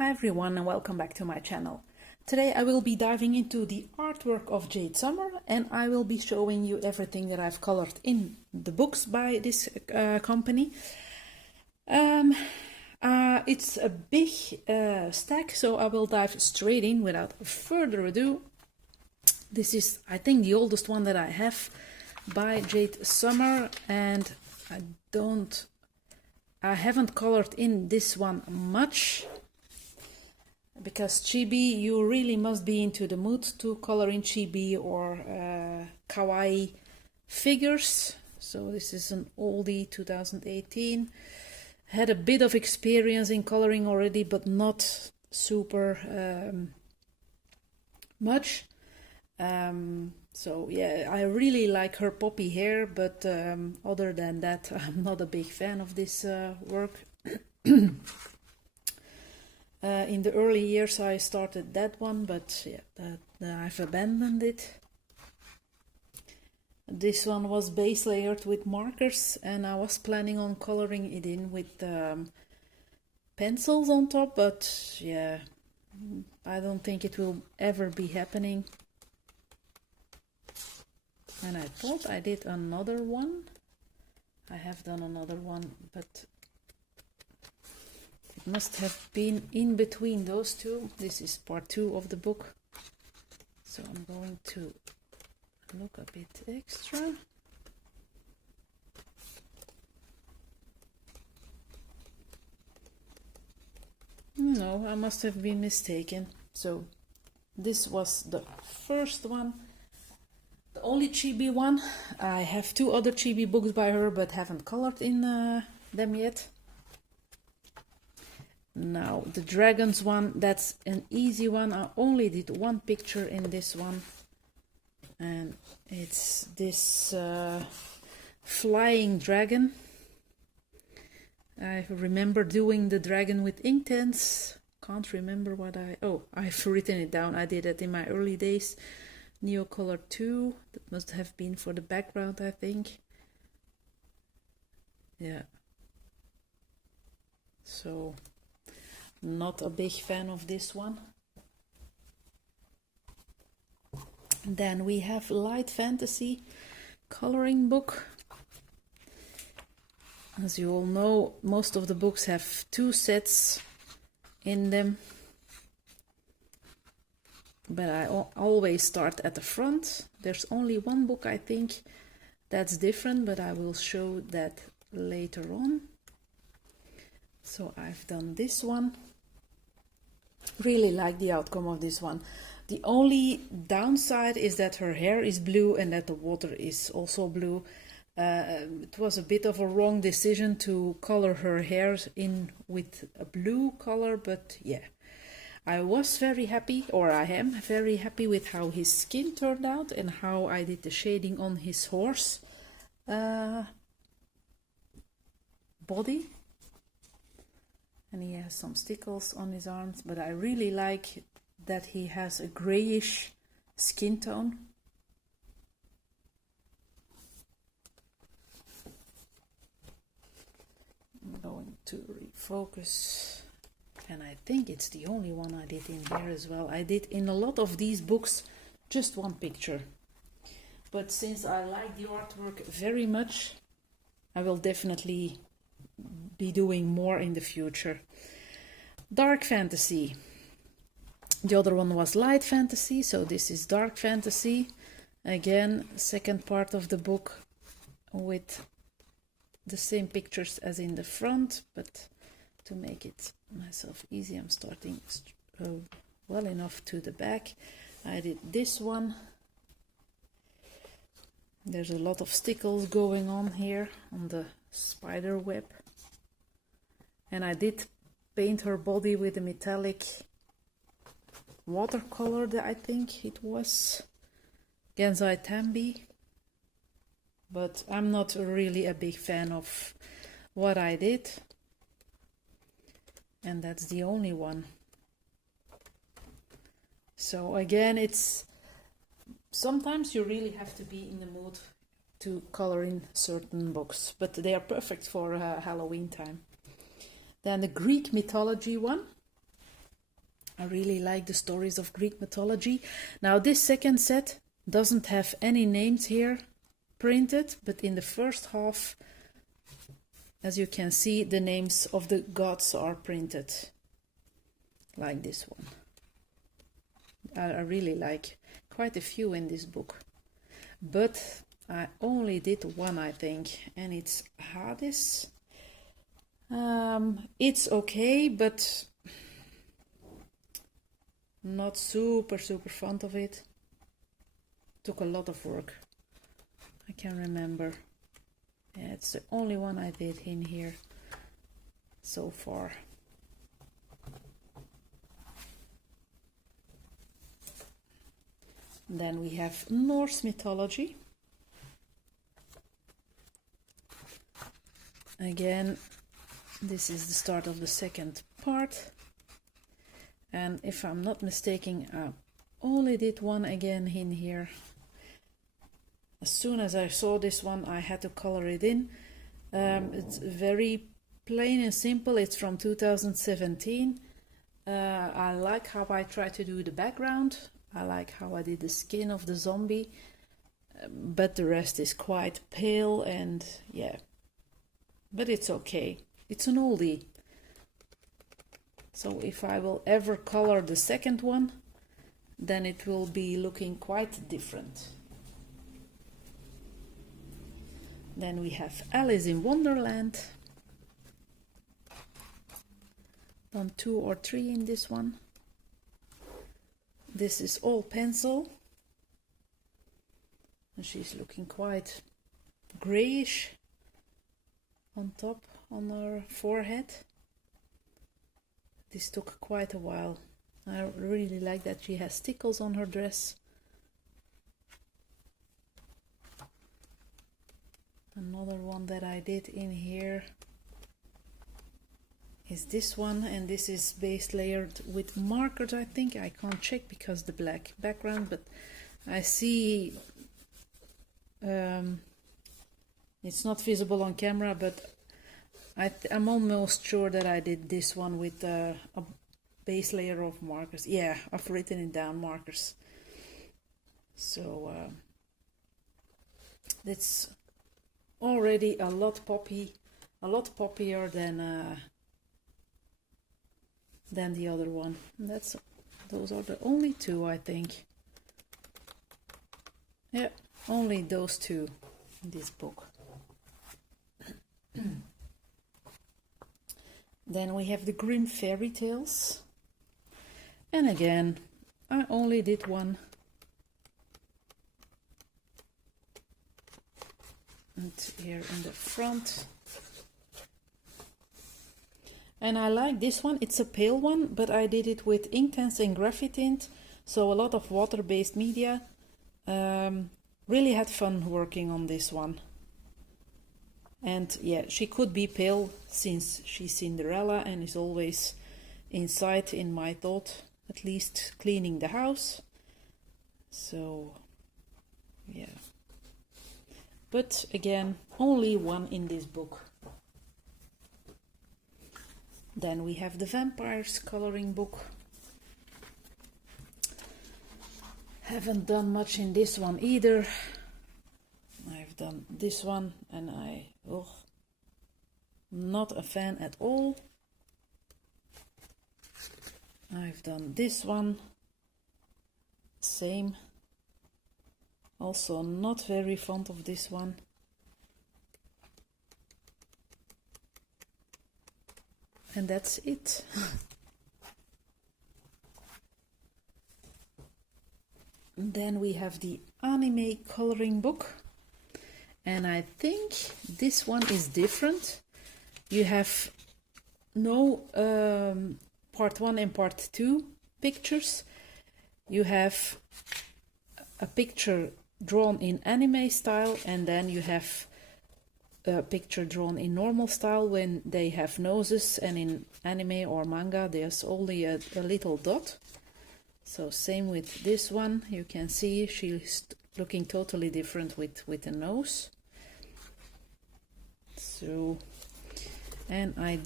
Hi everyone and welcome back to my channel. Today I will be diving into the artwork of Jade Summer and I will be showing you everything that I've colored in the books by this company. It's a big stack, so I will dive straight in without further ado. This is, I think, the oldest one that I have by Jade Summer, and I haven't colored in this one much. Because Chibi, you really must be into the mood to color in Chibi or Kawaii figures. So this is an oldie, 2018. Had a bit of experience in coloring already, but not super much. So yeah, I really like her poppy hair, but other than that, I'm not a big fan of this work. In the early years I started that one, but yeah, I've abandoned it. This one was base layered with markers and I was planning on coloring it in with pencils on top, but yeah, I don't think it will ever be happening. And I thought I did another one. I have done another one, but it must have been in between those two. This is part 2 of the book. So I'm going to look a bit extra. No, I must have been mistaken. So this was the first one. The only Chibi one. I have 2 other Chibi books by her, but haven't colored in them yet. Now the dragons one, that's an easy one. I only did one picture in this one, and it's this flying dragon. I remember doing the dragon with Inktense. Can't remember what I've written it down. I did it in my early days. Neocolor 2, that must have been for the background, I think. Yeah. So not a big fan of this one. Then we have Light Fantasy coloring book. As you all know, most of the books have 2 sets in them. But I always start at the front. There's only one book, I think, that's different, but I will show that later on. So I've done this one. Really like the outcome of this one. The only downside is that her hair is blue and that the water is also blue. It was a bit of a wrong decision to color her hair in with a blue color, but yeah. I was very happy, or I am very happy with how his skin turned out and how I did the shading on his horse body. And he has some stickles on his arms, but I really like that he has a grayish skin tone. I'm going to refocus, and I think it's the only one I did in here as well. I did in a lot of these books just one picture, but since I like the artwork very much, I will definitely be doing more in the future. Dark Fantasy. The other one was Light Fantasy, so this is Dark Fantasy. Again, second part of the book with the same pictures as in the front, but to make it myself easy, I'm starting well enough to the back. I did this one. There's a lot of stickles going on here on the spider web. And I did paint her body with a metallic watercolor, I think it was Genzai Tambi. But I'm not really a big fan of what I did. And that's the only one. So again, it's sometimes you really have to be in the mood to color in certain books, but they are perfect for Halloween time. Then the Greek mythology one. I really like the stories of Greek mythology. Now this second set doesn't have any names here printed, but in the first half, as you can see, the names of the gods are printed, like this one. I really like quite a few in this book, but I only did one, I think, and it's Hades. It's okay, but not super fond of it. Took a lot of work. I can remember. Yeah, it's the only one I did in here so far. Then we have Norse mythology. Again, this is the start of the second part. And if I'm not mistaken, I only did one again in here. As soon as I saw this one, I had to color it in. It's very plain and simple. It's from 2017. I like how I try to do the background. I like how I did the skin of the zombie. But the rest is quite pale and yeah. But it's okay. It's an oldie. So if I will ever color the second one, then it will be looking quite different. Then we have Alice in Wonderland. Done 2 or 3 in this one. This is all pencil. And she's looking quite grayish on top, on her forehead. This took quite a while. I really like that she has stickles on her dress. Another one that I did in here is this one, and this is base layered with markers, I think. I can't check because the black background, but I see it's not visible on camera, but I'm almost sure that I did this one with a base layer of markers. Yeah, I've written it down, markers. So it's already a lot poppier than the other one. Those are the only 2, I think. Yeah, only those 2 in this book. Then we have the Grimm fairy tales. And again, I only did one. And here in the front. And I like this one. It's a pale one, but I did it with Inktense and Graphitint. So a lot of water-based media. Really had fun working on this one. And yeah, she could be pale since she's Cinderella and is always inside, in my thought, at least cleaning the house. So yeah. But again, only one in this book. Then we have the vampires coloring book. Haven't done much in this one either. I've done this one and not a fan at all. I've done this one, same. Also not very fond of this one. And that's it. Then we have the anime coloring book. And I think this one is different. You have no part 1 and part 2 pictures. You have a picture drawn in anime style, and then you have a picture drawn in normal style when they have noses, and in anime or manga there's only a little dot. So same with this one. You can see she's looking totally different with a nose. So, and I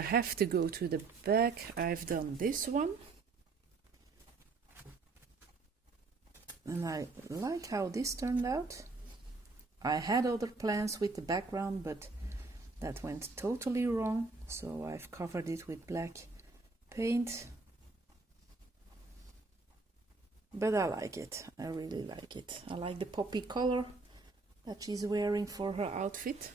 have to go to the back. I've done this one. And I like how this turned out. I had other plans with the background, but that went totally wrong, so I've covered it with black paint. But I like it. I really like it. I like the poppy color that she's wearing for her outfit.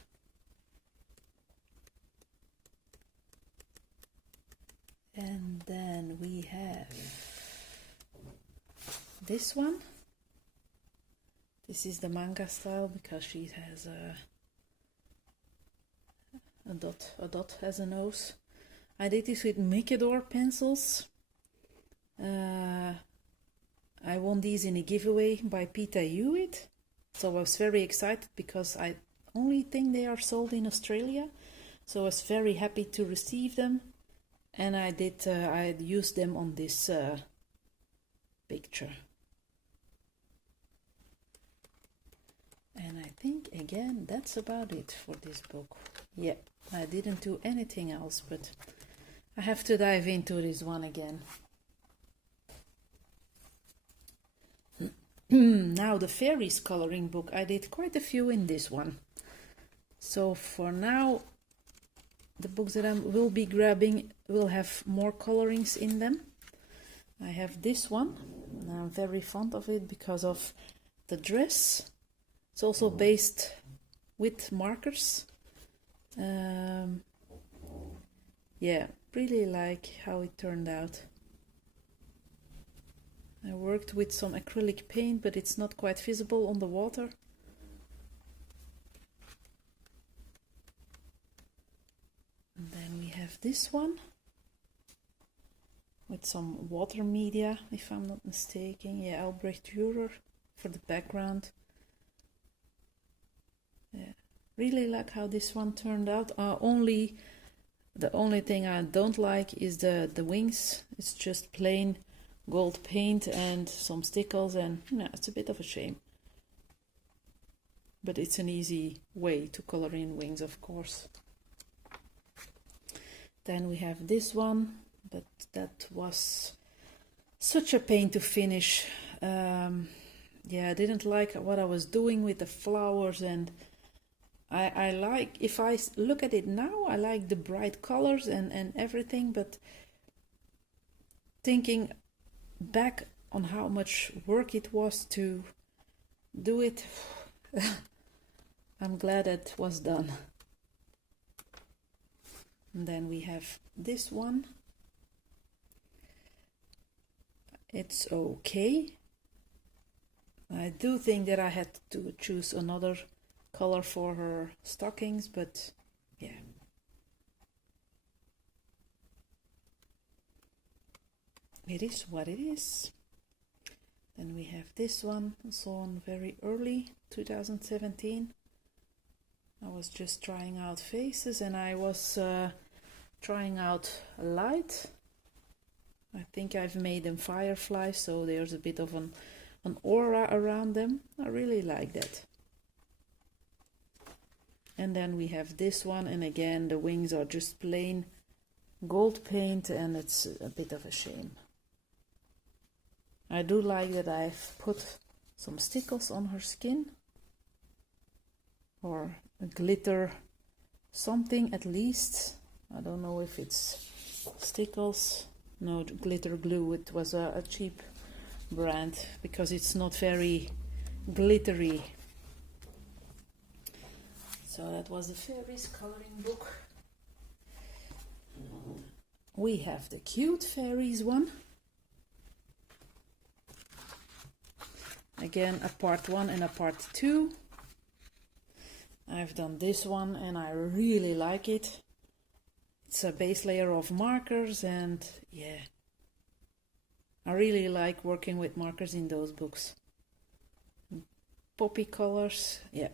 And then we have this one. This is the manga style because she has a dot as a nose. I did this with Mikador pencils. I won these in a giveaway by Peter Hewitt, so I was very excited because I only think they are sold in Australia, so I was very happy to receive them. And I used them on this picture. And I think again that's about it for this book. Yeah, I didn't do anything else, but I have to dive into this one again. Now the Fairies coloring book, I did quite a few in this one. So for now, the books that I will be grabbing will have more colorings in them. I have this one, and I'm very fond of it because of the dress. It's also based with markers. Yeah, really like how it turned out. I worked with some acrylic paint, but it's not quite visible on the water. And then we have this one with some water media, if I'm not mistaken. Yeah, Albrecht Dürer for the background. Yeah, really like how this one turned out. The only thing I don't like is the wings. It's just plain gold paint and some stickles, and it's a bit of a shame. But it's an easy way to color in wings, of course. Then we have this one, but that was such a pain to finish. Yeah, I didn't like what I was doing with the flowers, and I like, if I look at it now, I like the bright colors and everything, but thinking back on how much work it was to do it, I'm glad it was done. And then we have this one. It's okay. I do think that I had to choose another color for her stockings, but yeah. It is what it is. Then we have this one, also on very early 2017. I was just trying out faces, and I was trying out light. I think I've made them fireflies, so there's a bit of an aura around them. I really like that. And then we have this one, and again the wings are just plain gold paint, and it's a bit of a shame. I do like that I've put some stickles on her skin, or a glitter something at least. I don't know if it's stickles. No, glitter glue. It was a cheap brand because it's not very glittery. So that was the Fairies coloring book. We have the cute Fairies one. Again, a part 1 and a part 2. I've done this one and I really like it. It's a base layer of markers, and yeah, I really like working with markers in those books. Poppy colors, yeah,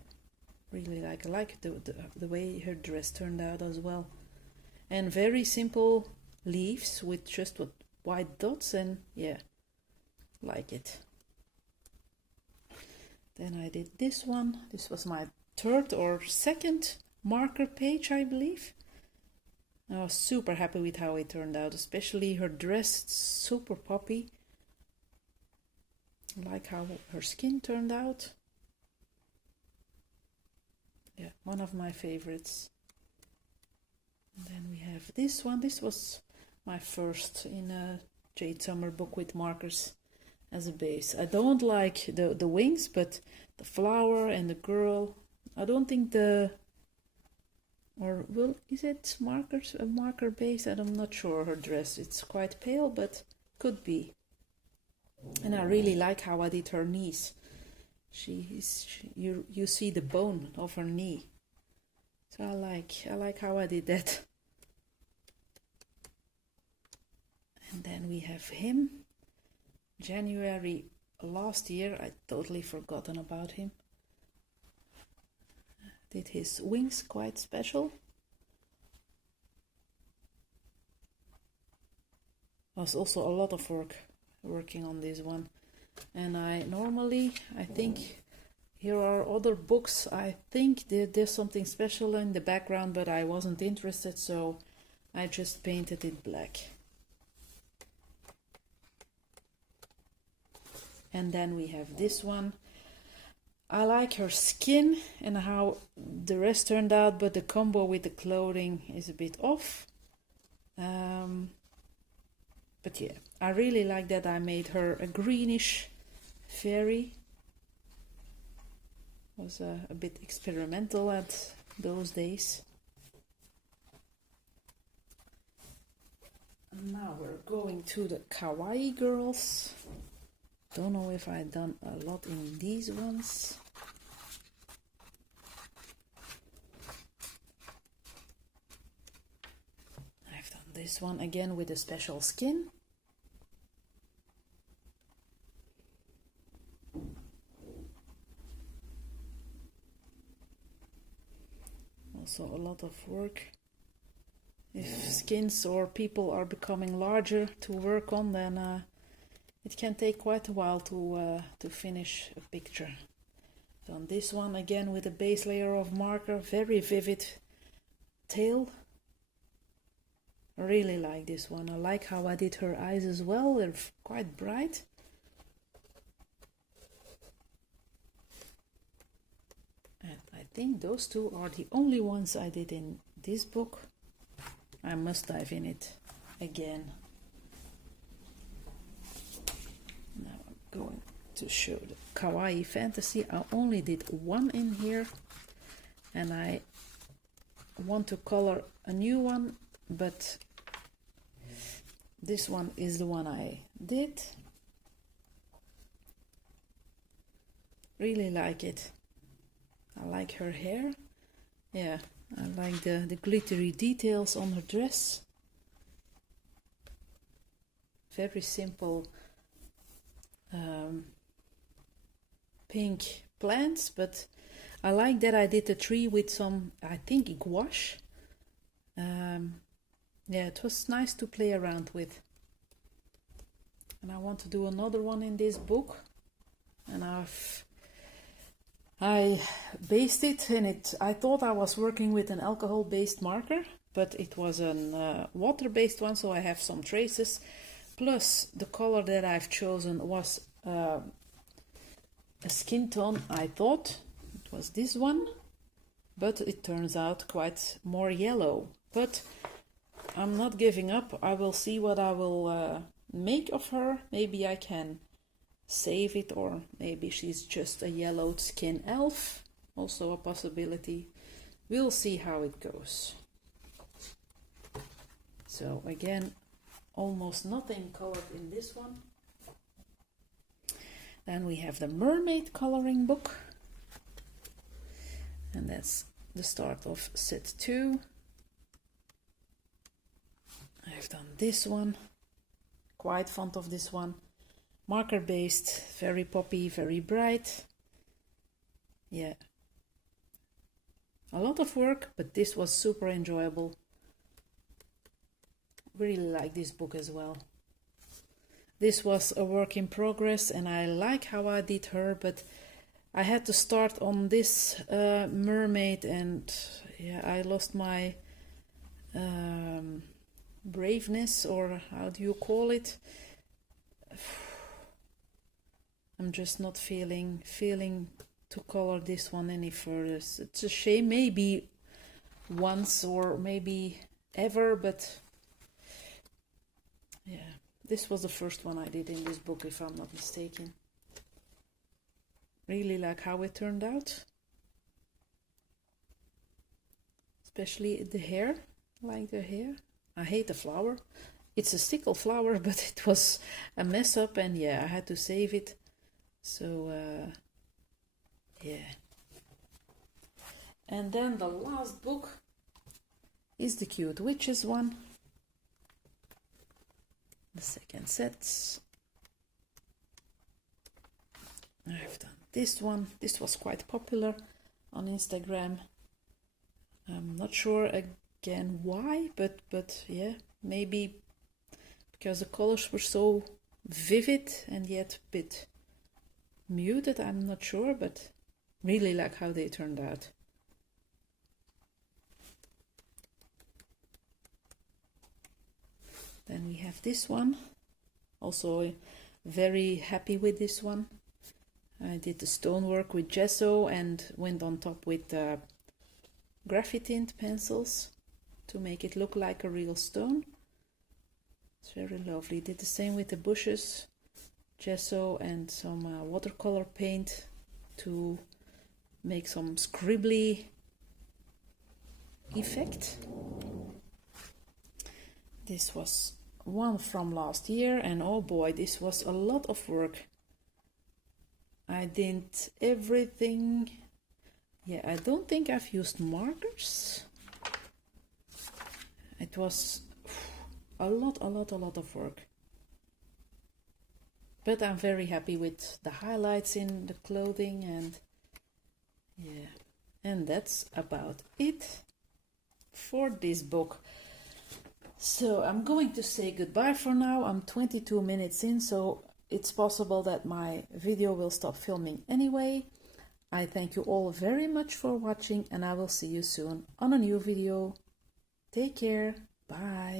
really like. I like the way her dress turned out as well. And very simple leaves with just white dots, and yeah, like it. Then I did this one. This was my third or second marker page, I believe. I was super happy with how it turned out, especially her dress, super poppy. I like how her skin turned out. Yeah, one of my favorites. And then we have this one. This was my first in a Jade Summer book with markers as a base. I don't like the wings, but the flower and the girl, I don't think is it a marker base? I'm not sure. Her dress, it's quite pale, but could be. And I really like how I did her knees. You see the bone of her knee. So I like how I did that. And then we have him. January last year, I totally forgotten about him. Did his wings quite special. Was also a lot of working on this one. And I think here are other books. I think there's something special in the background, but I wasn't interested, so I just painted it black. And then we have this one. I like her skin and how the rest turned out, but the combo with the clothing is a bit off. But yeah, I really like that I made her a greenish fairy. Was a bit experimental at those days. And now we're going to the Kawaii girls. Don't know if I've done a lot in these ones. I've done this one again with a special skin. Also a lot of work. If skins or people are becoming larger to work on, then it can take quite a while to finish a picture. So on this one again with a base layer of marker, very vivid tail. I really like this one. I like how I did her eyes as well. They're quite bright. And I think those two are the only ones I did in this book. I must dive in it again. Now I'm going to show the Kawaii Fantasy. I only did one in here, and I want to color a new one, but this one is the one I did. Really like it. I like her hair. Yeah, I like the glittery details on her dress. Very simple pink plants, but I like that I did the tree with some, I think, gouache. Yeah, it was nice to play around with. And I want to do another one in this book. And I based it, and I thought I was working with an alcohol-based marker, but it was a water-based one, so I have some traces. Plus, the color that I've chosen was a skin tone. I thought it was this one, but it turns out quite more yellow. But I'm not giving up. I will see what I will make of her. Maybe I can save it, or maybe she's just a yellowed skin elf. Also a possibility. We'll see how it goes. So again, almost nothing colored in this one. Then we have the Mermaid coloring book, and that's the start of set 2. I've done this one, quite fond of this one. Marker based, very poppy, very bright. Yeah, a lot of work, but this was super enjoyable. Really like this book as well. This was a work in progress, and I like how I did her, but I had to start on this mermaid, and yeah, I lost my braveness, or how do you call it? I'm just not feeling to color this one any further. It's a shame, maybe once or maybe ever, but yeah, this was the first one I did in this book, if I'm not mistaken. Really like how it turned out, especially the hair. Like the hair. I hate the flower. It's a stickle flower, but it was a mess up, and yeah, I had to save it. So yeah. And then the last book is the Cute Witches one. The second set. I've done this one. This was quite popular on Instagram. I'm not sure again why, but yeah, maybe because the colors were so vivid and yet a bit muted, I'm not sure, but really like how they turned out. Then we have this one, also very happy with this one. I did the stonework with gesso and went on top with graphite pencils to make it look like a real stone. It's very lovely. Did the same with the bushes, gesso and some watercolor paint to make some scribbly effect. This was one from last year, and oh boy, this was a lot of work. I did everything. Yeah, I don't think I've used markers. It was a lot of work. But I'm very happy with the highlights in the clothing, and yeah. And that's about it for this book. So I'm going to say goodbye for now. I'm 22 minutes in, so it's possible that my video will stop filming anyway. I thank you all very much for watching, and I will see you soon on a new video. Take care. Bye.